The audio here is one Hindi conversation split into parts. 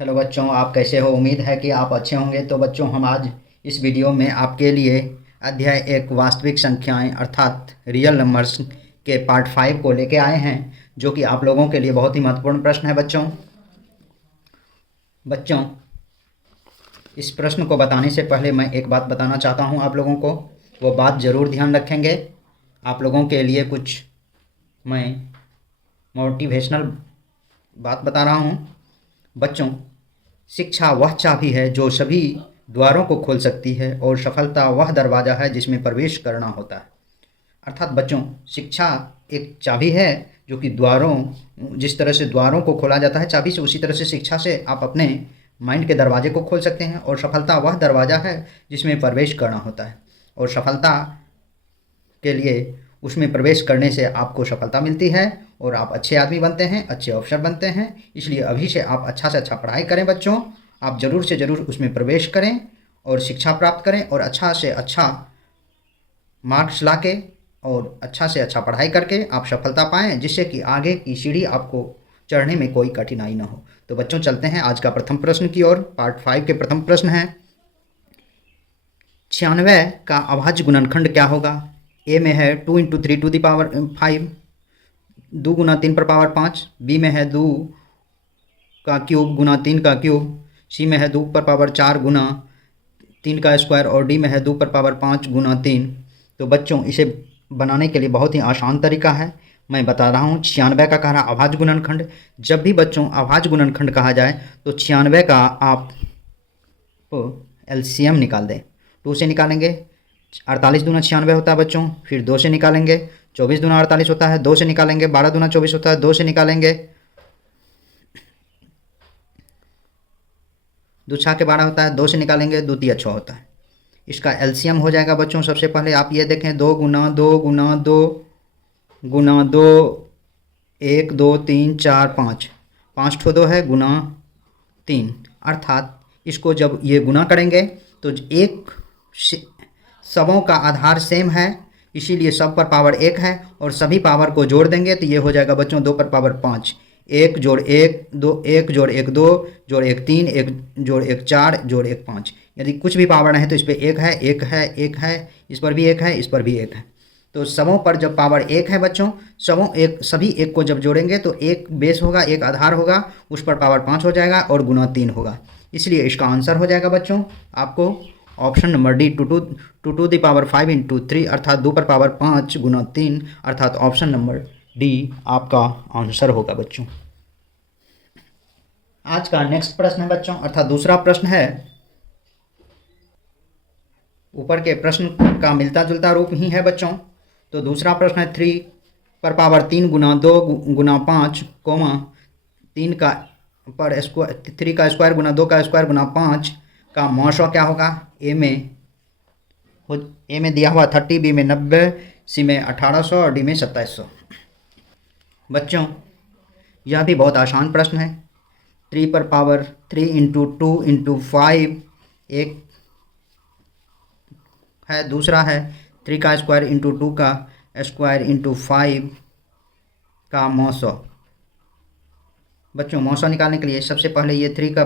हेलो बच्चों, आप कैसे हो? उम्मीद है कि आप अच्छे होंगे। तो बच्चों, हम आज इस वीडियो में आपके लिए अध्याय 1 वास्तविक संख्याएं अर्थात रियल नंबर्स के पार्ट 5 को लेके आए हैं, जो कि आप लोगों के लिए बहुत ही महत्वपूर्ण प्रश्न है। बच्चों, इस प्रश्न को बताने से पहले मैं एक बात बताना चाहता हूं आप लोगों को। वो बात ज़रूर ध्यान रखेंगे। आप लोगों के लिए कुछ मैं मोटिवेशनल बात बता रहा हूं। बच्चों, शिक्षा वह चाबी है जो सभी द्वारों को खोल सकती है और सफलता वह दरवाज़ा है जिसमें प्रवेश करना होता है। अर्थात बच्चों, शिक्षा एक चाबी है जो कि जिस तरह से द्वारों को खोला जाता है चाबी से, उसी तरह से शिक्षा से आप अपने माइंड के दरवाजे को खोल सकते हैं। और सफलता वह दरवाज़ा है जिसमें प्रवेश करना होता है। और सफलता के लिए उसमें प्रवेश करने से आपको सफलता मिलती है और आप अच्छे आदमी बनते हैं, अच्छे अफसर बनते हैं। इसलिए अभी से आप अच्छा से अच्छा पढ़ाई करें बच्चों। आप ज़रूर से ज़रूर उसमें प्रवेश करें और शिक्षा प्राप्त करें और अच्छा से अच्छा मार्क्स लाके और अच्छा से अच्छा पढ़ाई करके आप सफलता पाएँ, जिससे कि आगे की सीढ़ी आपको चढ़ने में कोई कठिनाई ना हो। तो बच्चों, चलते हैं आज का प्रथम प्रश्न की ओर। पार्ट 5 के प्रथम प्रश्न है, 96 का अभाज्य गुणनखंड क्या होगा? ए में है 2 × 3 टू द पावर 5, 2 गुना 3 पर पावर 5। बी में है 2 का क्यूब गुना 3 का क्यूब। सी में है 2 पर पावर 4 गुना 3 का स्क्वायर। और डी में है 2 पर पावर 5 गुना 3। तो बच्चों, इसे बनाने के लिए बहुत ही आसान तरीका है। मैं बता रहा हूँ, 96 का कह रहा अभाज्य गुणनखंड। जब भी बच्चों अभाज्य गुणनखंड कहा जाए तो 96 का आप एलसीएम निकाल दें। 2 से निकालेंगे, 48 दूना 96 होता है बच्चों। फिर 2 से निकालेंगे, 24 दूना 48 होता है। 2 से निकालेंगे, 12 दूना 24 होता है। 2 से निकालेंगे, 2 छः के 12 होता है। 2 से निकालेंगे, 2 तिया 6 होता है। इसका एलसीएम हो जाएगा बच्चों। सबसे पहले आप ये देखें, 2 गुना 2 गुना 2 गुना 2, 1 2 3 4 5, 5 ठो 2 है गुना 3। अर्थात इसको जब ये गुना करेंगे तो एक सबों का आधार सेम है, इसीलिए सब पर पावर 1 है। और सभी पावर को जोड़ देंगे तो ये हो जाएगा बच्चों 2 पर पावर 5। 1 जोड़ 1 2, 1 जोड़ 1 2, जोड़ 1 3, 1 जोड़ 1 4, जोड़ 1 5। यदि कुछ भी पावर है तो इस पर 1 है, 1 है, 1 है, इस पर भी 1 है, इस पर भी 1 है। तो सबों पर जब पावर 1 है बच्चों, सभी 1 को जब जोड़ेंगे तो 1 बेस होगा, 1 आधार होगा, उस पर पावर 5 हो जाएगा और गुना 3 होगा। इसलिए इसका आंसर हो जाएगा बच्चों आपको option number D, 2 the power 5 × 3 अर्थात 2 पर पावर 5 गुना 3, अर्थात ऑप्शन नंबर डी आपका आंसर होगा बच्चों। आज का नेक्स्ट प्रश्न है बच्चों, अर्थात दूसरा प्रश्न है, ऊपर के प्रश्न का मिलता जुलता रूप ही है बच्चों। तो दूसरा प्रश्न है, 3 पर पावर 3 गुना 2 गुना 5, 3 का पर स्क्वायर 3 का स्क्वायर गुना 2 का स्क्वायर गुना 5 का मौसो क्या होगा? ए में दिया हुआ 30, बी में 90, सी में 1800 और डी में 2700। बच्चों, यह भी बहुत आसान प्रश्न है। 3 पर पावर 3 × 2 × 5 एक है, दूसरा है 3 का स्क्वायर × 2 का स्क्वायर × 5 का मौसो। बच्चों, मौसो निकालने के लिए सबसे पहले ये 3 का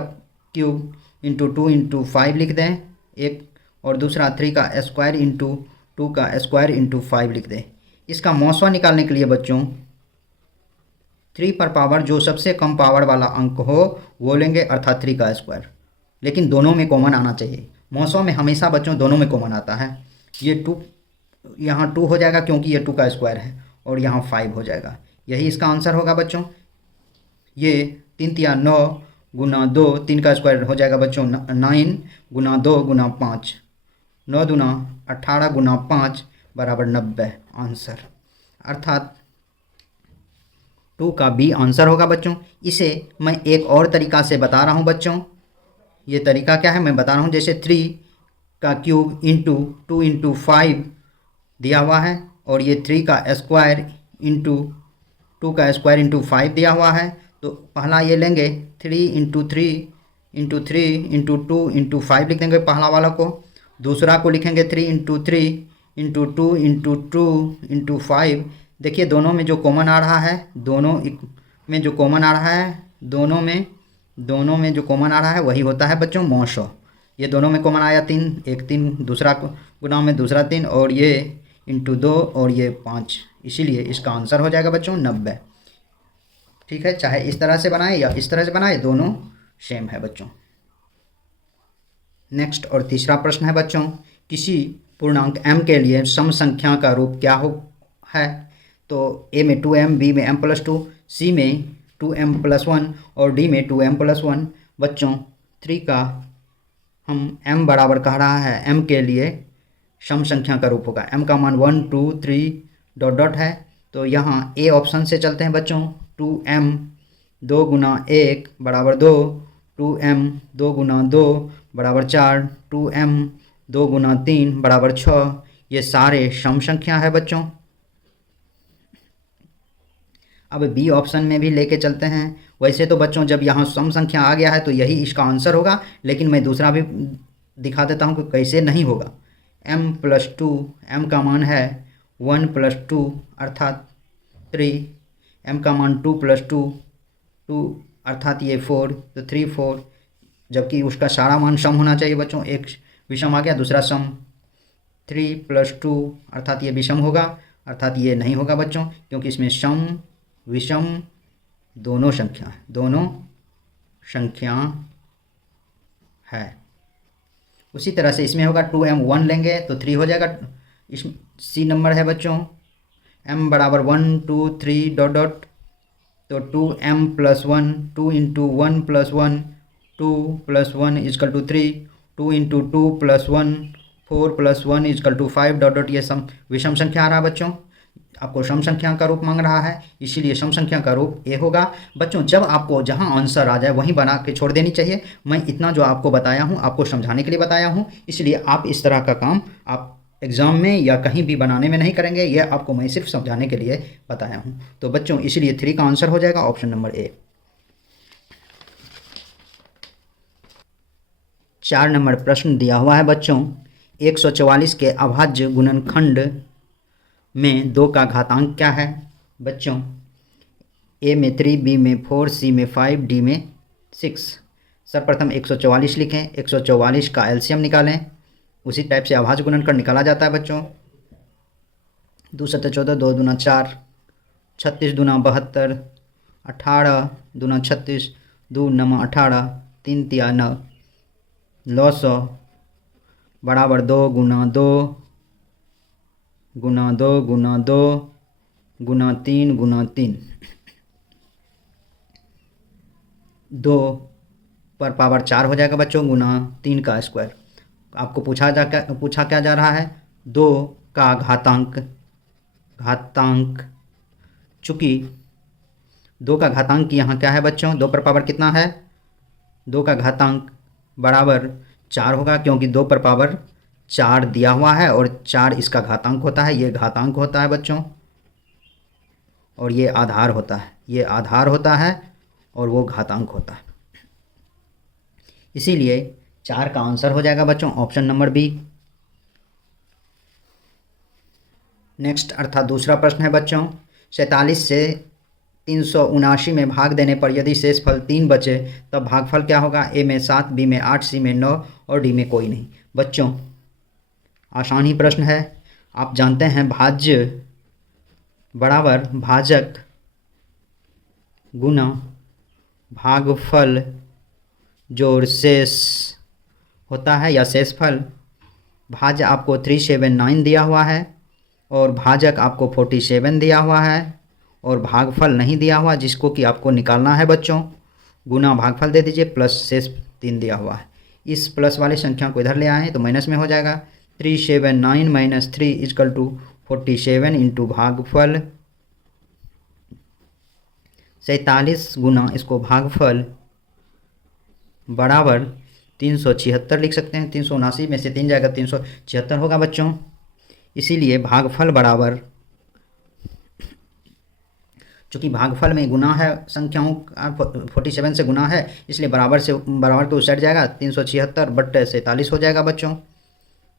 क्यूब × 2 × 5 लिख दें एक, और दूसरा 3 का स्क्वायर × 2 का स्क्वायर × 5 लिख दें। इसका मौसो निकालने के लिए बच्चों 3 पर पावर जो सबसे कम पावर वाला अंक हो वो लेंगे, अर्थात 3 का स्क्वायर। लेकिन दोनों में कॉमन आना चाहिए। मौसों में हमेशा बच्चों दोनों में कॉमन आता है। ये 2 यहाँ 2 हो जाएगा क्योंकि ये 2 का स्क्वायर है, और यहाँ 5 हो जाएगा। यही इसका आंसर होगा बच्चों। ये 3 तिया 9 गुना 2, 3 का स्क्वायर हो जाएगा बच्चों 9 गुना 2 गुना 5, 9 दूना 18 गुना 5 बराबर 90 आंसर, अर्थात 2 का बी आंसर होगा बच्चों। इसे मैं एक और तरीका से बता रहा हूँ बच्चों। ये तरीका क्या है मैं बता रहा हूँ। जैसे 3 का क्यूब × 2 × 5 दिया हुआ है, और ये 3 का स्क्वायर × 2 का स्क्वायर × 5 दिया हुआ है। तो पहला ये लेंगे 3 × 3 × 3 × 2 × 5 लिख देंगे पहला वाला को। दूसरा को लिखेंगे 3 × 3 × 2 × 2 × 5। देखिए दोनों में जो कॉमन आ रहा है, दोनों में जो कॉमन आ रहा है, दोनों में दोनों में जो कॉमन आ रहा है वही होता है बच्चों मौसौ। ये दोनों में कॉमन आया 3, एक 3 दूसरा गुना में दूसरा 3 और ये इंटू 2 और ये 5, इसीलिए इसका आंसर हो जाएगा बच्चों 90। ठीक है, चाहे इस तरह से बनाए या इस तरह से बनाए, दोनों सेम है बच्चों। नेक्स्ट और तीसरा प्रश्न है बच्चों, किसी पूर्णांक m के लिए सम संख्या का रूप क्या है। तो a में 2m, b में m+2, c में 2m+1 और d में 2m+1। बच्चों 3 का हम m बराबर कह रहा है, m के लिए सम संख्या का रूप होगा। m का मान 1 2 3 डॉट डॉट है, तो यहाँ a ऑप्शन से चलते हैं बच्चों। 2m 2 गुना 1 बराबर 2, 2m 2 गुना 2 बराबर 4, 2m 2 गुना 3 बराबर 6। ये सारे सम संख्या है बच्चों। अब बी ऑप्शन में भी लेके चलते हैं। वैसे तो बच्चों जब यहाँ सम संख्या आ गया है तो यही इसका आंसर होगा, लेकिन मैं दूसरा भी दिखा देता हूँ कि कैसे नहीं होगा। m+2, m का मान है 1+2 अर्थात 3, m का मान 2+2 2 अर्थात ये 4, तो 3 4, जबकि उसका सारा मान सम होना चाहिए बच्चों। एक विषम आ गया, दूसरा सम। 3+2 अर्थात ये विषम होगा, अर्थात ये नहीं होगा बच्चों, क्योंकि इसमें सम विषम दोनों संख्या है। उसी तरह से इसमें होगा 2m 1 लेंगे तो 3 हो जाएगा। इस सी नंबर है बच्चों, m बराबर 1 2 3 डॉट डॉट, तो 2m+1, 2 into 1 + 1, 2 + 1 is equal to 3, 2 into 2 + 1 4 + 1 is equal to 5 dot dot. ये सम विषम संख्या आ रहा है बच्चों। आपको सम संख्या का रूप मांग रहा है, इसीलिए सम संख्या का रूप ए होगा बच्चों। जब आपको जहां आंसर आ जाए वहीं बना के छोड़ देनी चाहिए। मैं इतना जो आपको बताया हूं आपको समझाने के लिए बताया हूं, इसलिए आप इस तरह का काम आप एग्ज़ाम में या कहीं भी बनाने में नहीं करेंगे। यह आपको मैं सिर्फ समझाने के लिए बताया हूँ। तो बच्चों इसलिए 3 का आंसर हो जाएगा ऑप्शन नंबर ए। 4 नंबर प्रश्न दिया हुआ है बच्चों, 144 के अभाज्य गुणनखंड में 2 का घातांक क्या है। बच्चों ए में 3, बी में 4, सी में 5, डी में 6। सर्वप्रथम 144 लिखें, 144 का एलसीएम निकालें। उसी टाइप से अभाज्य गुणनखंड निकाला जाता है बच्चों। 2 7 14, 2 दूना 4, 36 दूना 72, 18 दूना 36, 2 9 18, 3 तिया 9, 900 बराबर 2 गुना 2 गुना 2 गुना 2 गुना 3 गुना 3, 2 पर पावर 4 हो जाएगा बच्चों, गुना 3 का स्क्वायर। आपको पूछा क्या जा रहा है, 2 का घातांक। चूँकि 2 का घातांक यहाँ क्या है बच्चों, 2 पर पावर कितना है, 2 का घातांक बराबर 4 होगा, क्योंकि 2 पर पावर 4 दिया हुआ है और 4 इसका घातांक होता है। ये घातांक होता है बच्चों और ये आधार होता है। ये आधार होता है और वो घातांक होता है, इसीलिए 4 का आंसर हो जाएगा बच्चों ऑप्शन नंबर बी। नेक्स्ट अर्थात दूसरा प्रश्न है बच्चों, 47 से 379 में भाग देने पर यदि शेषफल 3 बचे तब भागफल क्या होगा। ए में 7, बी में 8, सी में 9 और डी में कोई नहीं। बच्चों आसान ही प्रश्न है। आप जानते हैं भाज्य बराबर भाजक गुना भागफल जोड़ शेष होता है या शेषफल। भाज्य आपको 379 दिया हुआ है और भाजक आपको 47 दिया हुआ है और भागफल नहीं दिया हुआ, जिसको कि आपको निकालना है बच्चों। गुना भागफल दे दीजिए प्लस शेष 3 दिया हुआ है। इस प्लस वाली संख्या को इधर ले आएँ तो माइनस में हो जाएगा। 379 - 3 इजकल टू 47 इंटू भागफल 47 गुना इसको भागफल बराबर 376 लिख सकते हैं। 379 में से 3 जाएगा 376 होगा बच्चों। इसीलिए भागफल बराबर, चूँकि भागफल में गुना है संख्याओं का 47 से गुना है, इसलिए बराबर के उस साइड जाएगा 376 बट्टे 47 हो जाएगा बच्चों।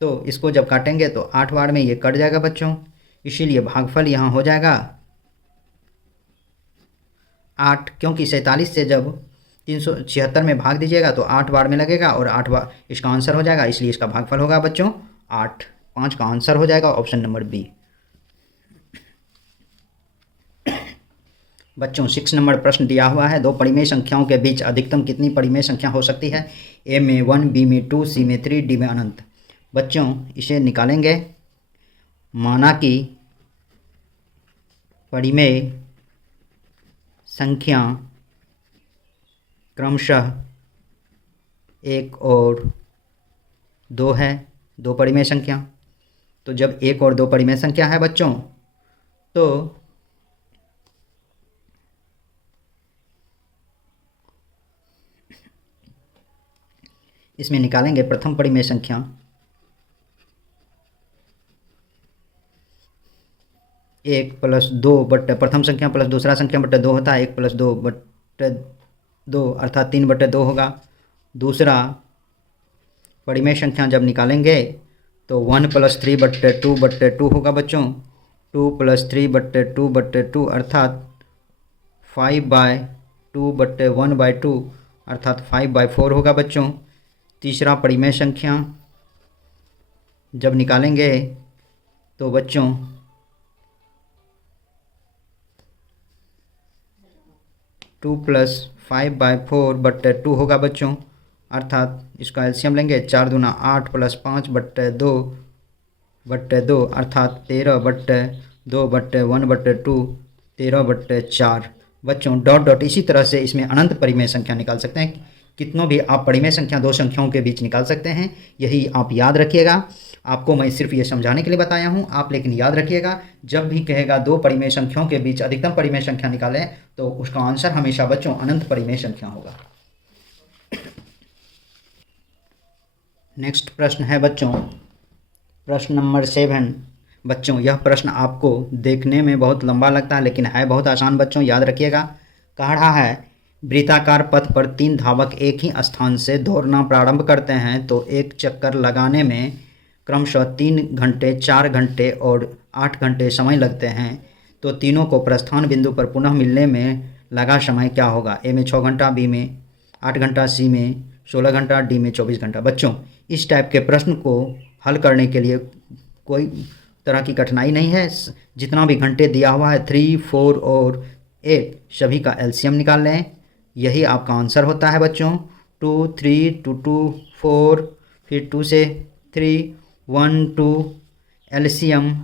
तो इसको जब काटेंगे तो 8 बार में ये कट जाएगा बच्चों, इसीलिए भागफल यहाँ हो जाएगा 8, क्योंकि 47 से जब 376 में भाग दीजिएगा तो 8 बार में लगेगा और 8 बार इसका आंसर हो जाएगा, इसलिए इसका भागफल होगा बच्चों 8। 5 का आंसर हो जाएगा ऑप्शन नंबर बी। बच्चों 6 नंबर प्रश्न दिया हुआ है, दो परिमेय संख्याओं के बीच अधिकतम कितनी परिमेय संख्या हो सकती है? ए में 1, बी में 2, सी में 3, डी में अनंत। बच्चों इसे निकालेंगे। माना कि परिमेय संख्या क्रमशः 1 और 2 है, दो परिमेय संख्या। तो जब 1 और 2 परिमेय संख्या है बच्चों तो इसमें निकालेंगे प्रथम परिमेय संख्या। एक प्लस दो बट्टे प्रथम संख्या प्लस दूसरा संख्या बट्टे 2 होता है, 1 प्लस 2 बट्टे 2 अर्थात 3 बट्टे 2 होगा। दूसरा परिमेय संख्या जब निकालेंगे तो 1 प्लस 3 बट्टे 2 बट्टे 2 होगा बच्चों। 2 प्लस 3 बट्टे 2 बट्टे 2 अर्थात 5/2 बट्टे 1/2 अर्थात 5/4 होगा बच्चों। तीसरा परिमेय संख्या जब निकालेंगे तो बच्चों 2 प्लस 5/4 बट्टे 2 होगा बच्चों, अर्थात इसका एलसीएम लेंगे 4 दूना 8 प्लस 5 बट्टे 2 बट्टे 2 अर्थात 13 बट्टे 2 बट्टे 1 बट्टे 2 13 बट्टे 4। बच्चों डॉट डॉट इसी तरह से इसमें अनंत परिमेय संख्या निकाल सकते हैं। कितनों भी आप परिमेय संख्या दो संख्याओं के बीच निकाल सकते हैं, यही आप याद रखिएगा। आपको मैं सिर्फ ये समझाने के लिए बताया हूँ, आप लेकिन याद रखिएगा जब भी कहेगा दो परिमेय संख्याओं के बीच अधिकतम परिमेय संख्या निकालें तो उसका आंसर हमेशा बच्चों अनंत परिमेय संख्या होगा। नेक्स्ट प्रश्न है बच्चों प्रश्न नंबर 7। बच्चों यह प्रश्न आपको देखने में बहुत लंबा लगता है लेकिन है बहुत आसान बच्चों, याद रखिएगा। कह रहा है वृत्ताकार पथ पर 3 धावक एक ही स्थान से दौड़ना प्रारंभ करते हैं तो एक चक्कर लगाने में क्रमशः 3 घंटे, 4 घंटे और 8 घंटे समय लगते हैं, तो तीनों को प्रस्थान बिंदु पर पुनः मिलने में लगा समय क्या होगा? ए में 6 घंटा, बी में 8 घंटा, सी में 16 घंटा, डी में 24 घंटा। बच्चों इस टाइप के प्रश्न को हल करने के लिए कोई तरह की कठिनाई नहीं है। जितना भी घंटे दिया हुआ है 3, 4 और 8 सभी का एलसीएम निकाल लें, यही आपका आंसर होता है बच्चों। 2, 3, 2, 2, 4 फिर 2 से 3, 1, 2 एलसीएम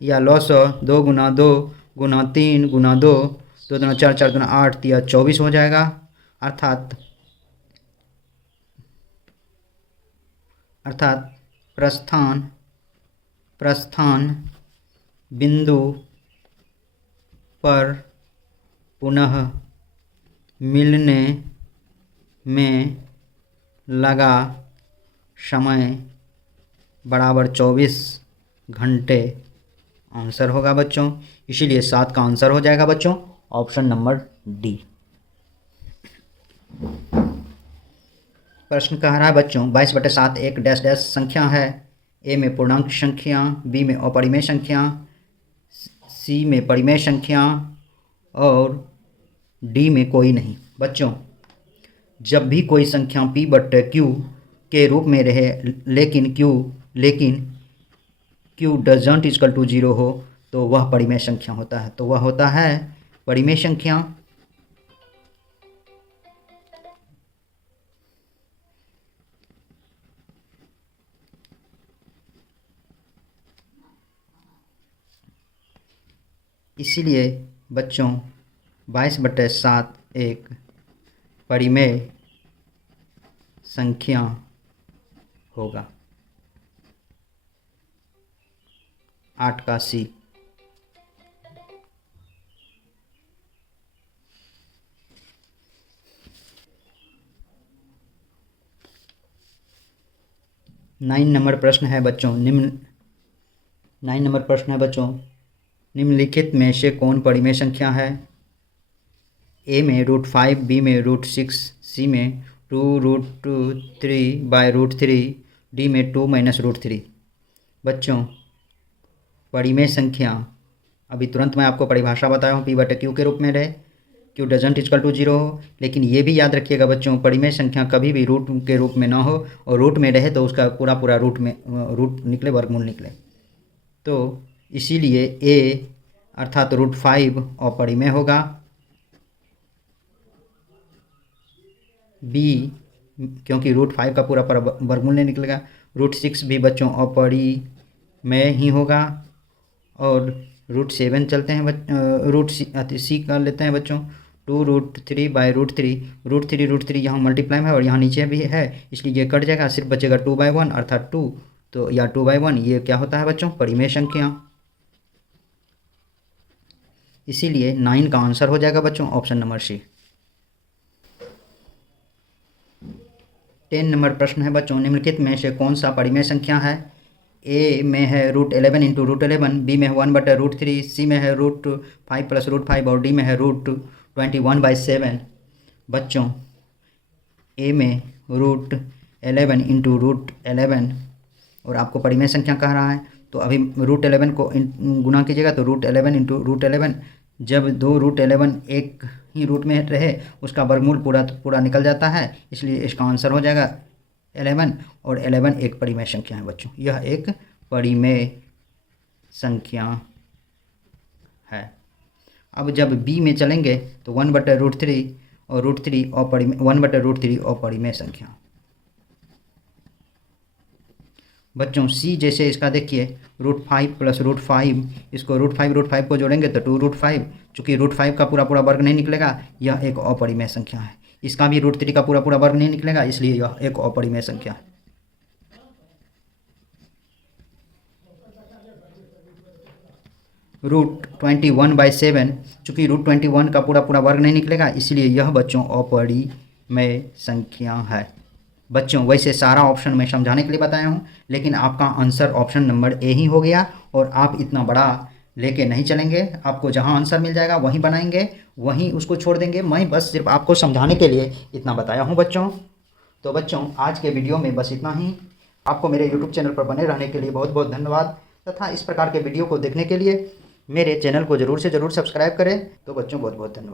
या लॉसो 2 गुना 2 गुना 3 गुना 2 2 दूना 4 4 दूना 8 3 24 हो जाएगा, अर्थात प्रस्थान बिंदु पर पुनः मिलने में लगा समय बराबर 24 घंटे आंसर होगा बच्चों। इसीलिए 7 का आंसर हो जाएगा बच्चों ऑप्शन नंबर डी। प्रश्न कह रहा है बच्चों 22/7 एक डैश डैश संख्या है। ए में पूर्णांक संख्या, बी में अपरिमेय संख्या, सी में परिमेय संख्या और डी में कोई नहीं। बच्चों जब भी कोई संख्या p/q के रूप में रहे लेकिन q डजंट इक्वल टू 0 हो तो वह परिमेय संख्या होता है, तो वह होता है परिमेय संख्या। इसीलिए बच्चों 22/7 एक परिमेय संख्या होगा। 8 का सी। नंबर प्रश्न है बच्चों निम्नलिखित में से कौन परिमेय संख्या है? ए में √5, बी में √6, सी में 2√3/√3, डी में 2 - √3। बच्चों परिमेय संख्या अभी तुरंत मैं आपको परिभाषा बताया हूँ p/q के रूप में रहे क्यू डजंट इक्वल टू 0 हो। लेकिन ये भी याद रखिएगा बच्चों, परिमेय संख्या कभी भी रूट के रूप में ना हो, और रूट में रहे तो उसका पूरा रूट निकले, वर्गमूल निकले। तो इसीलिए ए अर्थात √5 अपरिमेय होगा। बी क्योंकि √5 का पूरा वर्गमूल नहीं निकलेगा। √6 भी बच्चों अपरिमेय ही होगा। और √7 चलते हैं सी कर लेते हैं बच्चों, 2√3/√3। √3 यहाँ मल्टीप्लाई में है और यहाँ नीचे भी है, इसलिए ये कट जाएगा, सिर्फ बचेगा 2/1 अर्थात 2। तो या 2/1 ये क्या होता है बच्चों, परिमेय संख्या। इसीलिए 9 का आंसर हो जाएगा बच्चों ऑप्शन नंबर सी। 10 नंबर प्रश्न है बच्चों, निम्नलिखित में से कौन सा परिमेय संख्या है। ए में है √11 × √11, बी में है 1/√3, सी में है √5 + √5 और डी में है √21/7। बच्चों ए में √11 × √11 और आपको परिमेय संख्या कह रहा है, तो अभी √11 को गुना कीजिएगा तो √11 × √11। जब दो √11 एक ही रूट में रहे उसका वर्गमूल पूरा निकल जाता है, इसलिए इसका आंसर हो जाएगा 11। और 11 एक परिमेय संख्या है बच्चों, यह एक परिमेय संख्या है। अब जब बी में चलेंगे तो 1/√3 और √3 1/√3 अपरिमेय संख्या। बच्चों सी जैसे इसका देखिए √5 + √5, इसको √5 को जोड़ेंगे तो 2√5। चूँकि √5 का पूरा वर्ग नहीं निकलेगा, यह एक अपरिमेय संख्या है। इसका भी √3 का पूरा वर्ग नहीं निकलेगा, इसलिए यह एक अपरिमेय संख्या है। √21/7, चूँकि √21 का पूरा वर्ग नहीं निकलेगा, इसलिए यह बच्चों अपरिमेय संख्या है। बच्चों वैसे सारा ऑप्शन मैं समझाने के लिए बताया हूँ, लेकिन आपका आंसर ऑप्शन नंबर ए ही हो गया। और आप इतना बड़ा लेके नहीं चलेंगे, आपको जहाँ आंसर मिल जाएगा वहीं बनाएंगे, वहीं उसको छोड़ देंगे। मैं बस सिर्फ आपको समझाने के लिए इतना बताया हूँ बच्चों। तो बच्चों आज के वीडियो में बस इतना ही। आपको मेरे यूट्यूब चैनल पर बने रहने के लिए बहुत बहुत धन्यवाद, तथा इस प्रकार के वीडियो को देखने के लिए मेरे चैनल को ज़रूर से ज़रूर सब्सक्राइब करें। तो बच्चों बहुत बहुत धन्यवाद।